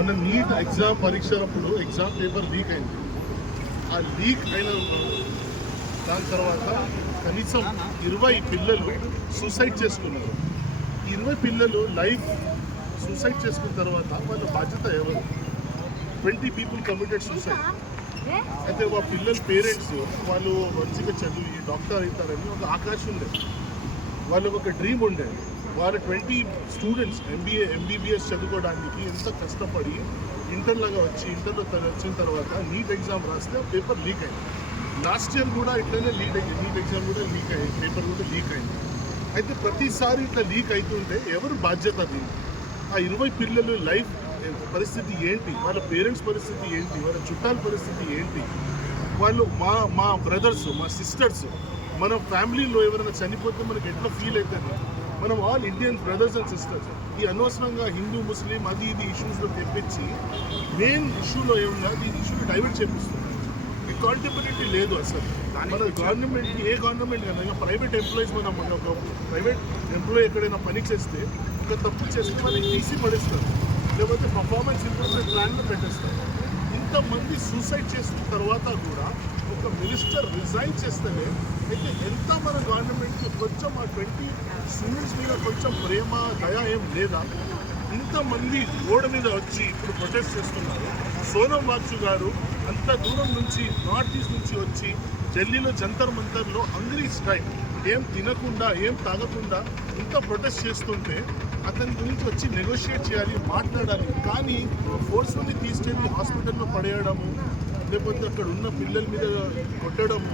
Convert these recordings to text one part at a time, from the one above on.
మన NEET exam పరీక్షలప్పుడు exam paper leak అయింది. ఆ లీక్ అయిన దాని తర్వాత కనీసం 20 పిల్లలు సూసైడ్ చేసుకున్నారు. 20 పిల్లలు లైఫ్ సూసైడ్ చేసుకున్న తర్వాత వాళ్ళ బాధ్యత ఎవరు? 20 పీపుల్ కమిటెడ్ సూసైడ్. అయితే ఆ పిల్లల పేరెంట్స్ వాళ్ళు మంచిగా చదివి డాక్టర్ అవుతారని ఒక ఆకాశం ఉండే, వాళ్ళకు ఒక డ్రీమ్ ఉండే. వాళ్ళు 20 స్టూడెంట్స్ ఎంబీబీఎస్ చదువుకోవడానికి ఎంత కష్టపడి ఇంటర్లో వచ్చిన తర్వాత నీట్ ఎగ్జామ్ రాస్తే పేపర్ లీక్ అయింది. లాస్ట్ ఇయర్ కూడా ఇట్లనే నీట్ ఎగ్జామ్ కూడా లీక్ అయింది, పేపర్ కూడా లీక్ అయింది. అయితే ప్రతిసారి ఇట్లా లీక్ అవుతుంటే ఎవరు బాధ్యత దీనికి? ఆ 20 పిల్లలు లైఫ్ పరిస్థితి ఏంటి? వాళ్ళ పేరెంట్స్ పరిస్థితి ఏంటి? వాళ్ళ చుట్టాల పరిస్థితి ఏంటి? వాళ్ళు మా బ్రదర్స్, మా సిస్టర్స్, మన ఫ్యామిలీలో ఎవరైనా చనిపోతే మనకి ఎట్లా ఫీల్ అవుతుంది? మనం all Indian brothers and sisters. ఈ అనవసరంగా హిందూ ముస్లిం అది ఇది ఇష్యూస్లో తెప్పించి మెయిన్ ఇష్యూలో ఏమన్నా ఈ ఇష్యూని డైవర్ట్ చేపిస్తుంది. అకౌంటబిలిటీ లేదు అసలు. మన గవర్నమెంట్కి ఏ గవర్నమెంట్ కన్నా ప్రైవేట్ ఎంప్లాయీస్ మన ఒక ప్రైవేట్ ఎంప్లాయీ ఎక్కడైనా పని చేస్తే ఒక తప్పు చేస్తే వాళ్ళని తీసి పడేస్తారు, లేకపోతే పర్ఫార్మెన్స్ ఇంప్రూవ్మెంట్ ప్లాన్లో పెట్టేస్తారు. ఇంతమంది సూసైడ్ చేసిన తర్వాత కూడా ఒక మినిస్టర్ రిజైన్ చేస్తేనే అయితే ఎంత మన గవర్నమెంట్కి కొంచెం ఆ 20 స్టూడెంట్స్ మీద కొంచెం ప్రేమ దయ ఏం లేదా? ఇంతమంది రోడ్డు మీద వచ్చి ఇప్పుడు ప్రొటెస్ట్ చేస్తున్నారు. సోనం వాంగ్చు గారు అంత దూరం నుంచి నార్త్ ఈస్ట్ నుంచి వచ్చి ఢిల్లీలో జంతర్ మంతర్లో హంగ్రీ స్ట్రైక్, ఏం తినకుండా ఏం తాగకుండా ఇంత ప్రొటెస్ట్ చేస్తుంటే అతని గురించి వచ్చి నెగోషియేట్ చేయాలి, మాట్లాడాలి. కానీ ఫోర్స్ని తీసుకెళ్ళి హాస్పిటల్లో పడేయడము, లేకపోతే అక్కడ ఉన్న పిల్లల మీద కొట్టడము,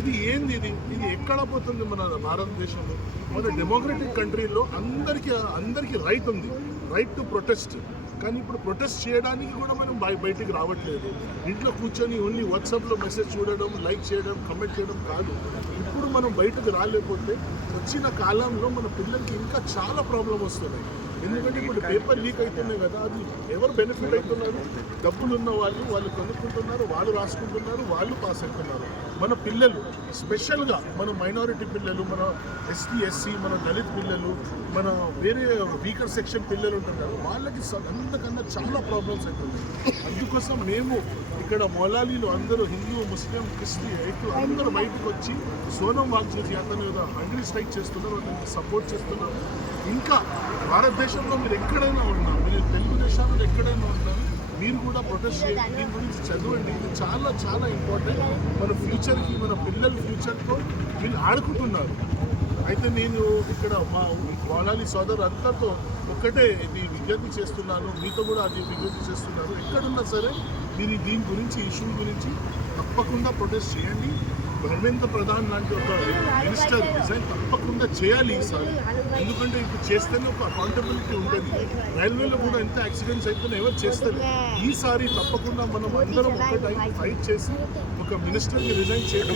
ఇది ఏంది? ఇది ఎక్కడ పోతుంది? మన భారతదేశంలో, మన డెమోక్రటిక్ కంట్రీలో అందరికీ రైట్ ఉంది, రైట్ టు ప్రొటెస్ట్. కానీ ఇప్పుడు ప్రొటెస్ట్ చేయడానికి కూడా మనం బయటికి రావట్లేదు. ఇంట్లో కూర్చొని ఓన్లీ వాట్సాప్లో మెసేజ్ చూడడం, లైక్ చేయడం, కమెంట్ చేయడం కాదు. ఇప్పుడు మనం బయటకు రాలేకపోతే వచ్చిన కాలంలో మన పిల్లలకి ఇంకా చాలా ప్రాబ్లం వస్తున్నాయి. ఎందుకంటే ఇప్పుడు పేపర్ లీక్ అవుతున్నాయి కదా, అది ఎవరు బెనిఫిట్ అవుతున్నారు? డబ్బులు ఉన్న వాళ్ళు కొనుక్కుంటున్నారు, వాళ్ళు రాసుకుంటున్నారు, వాళ్ళు పాస్ అవుతున్నారు. మన పిల్లలు స్పెషల్గా మన మైనారిటీ పిల్లలు, మన ఎస్టీ ఎస్సీ, మన దళిత్ పిల్లలు, మన వేరే వీకర్ సెక్షన్ పిల్లలు ఉంటున్నారు, వాళ్ళకి అంతకన్నా చాలా ప్రాబ్లమ్స్ అవుతున్నాయి. అందుకోసం మేము ఇక్కడ మొలాలీలో అందరూ హిందూ, ముస్లిం, క్రిస్టియన్ అందరూ బయటకు వచ్చి సోనం వాంగ్చు అతను హంగ్రీ స్ట్రైక్ చేస్తున్నారు, అతనికి సపోర్ట్ చేస్తున్నారు. ఇంకా భారతదేశంలో మీరు ఎక్కడైనా ఉన్నా, మీరు తెలుగు దేశాల్లో ఎక్కడైనా ఉన్నా, మీరు కూడా ప్రొటెస్ట్ చేయండి, దీని గురించి చదవండి. ఇది చాలా చాలా ఇంపార్టెంట్. మన ఫ్యూచర్కి, మన పిల్లల ఫ్యూచర్తో వీళ్ళు ఆడుకుంటున్నారు. అయితే నేను ఇక్కడ మా మొలాలి సోదరు అందరితో ఒక్కటే ఇది విజ్ఞప్తి చేస్తున్నాను, మీతో కూడా అది విజ్ఞప్తి చేస్తున్నాను. ఎక్కడున్నా సరే మీరు దీని గురించి, ఇష్యూ గురించి తప్పకుండా ప్రొటెస్ట్ చేయండి. ధర్మేంద్ర ప్రధాన్ లాంటి ఒక మినిస్టర్ రిజైన్ తప్పకుండా చేయాలి ఈసారి. ఎందుకంటే ఇప్పుడు చేస్తేనే ఒక అకౌంటబిలిటీ ఉంటుంది. రైల్వేలో కూడా ఎంత యాక్సిడెంట్స్ అయితేనే ఎవరు చేస్తారు. ఈసారి తప్పకుండా మనం అందరం ఒక్కటై ఫైట్ చేసి ఒక మినిస్టర్ని రిజైన్ చేయడం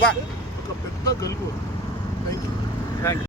ఒక పెద్ద గెలుపు. Thank you.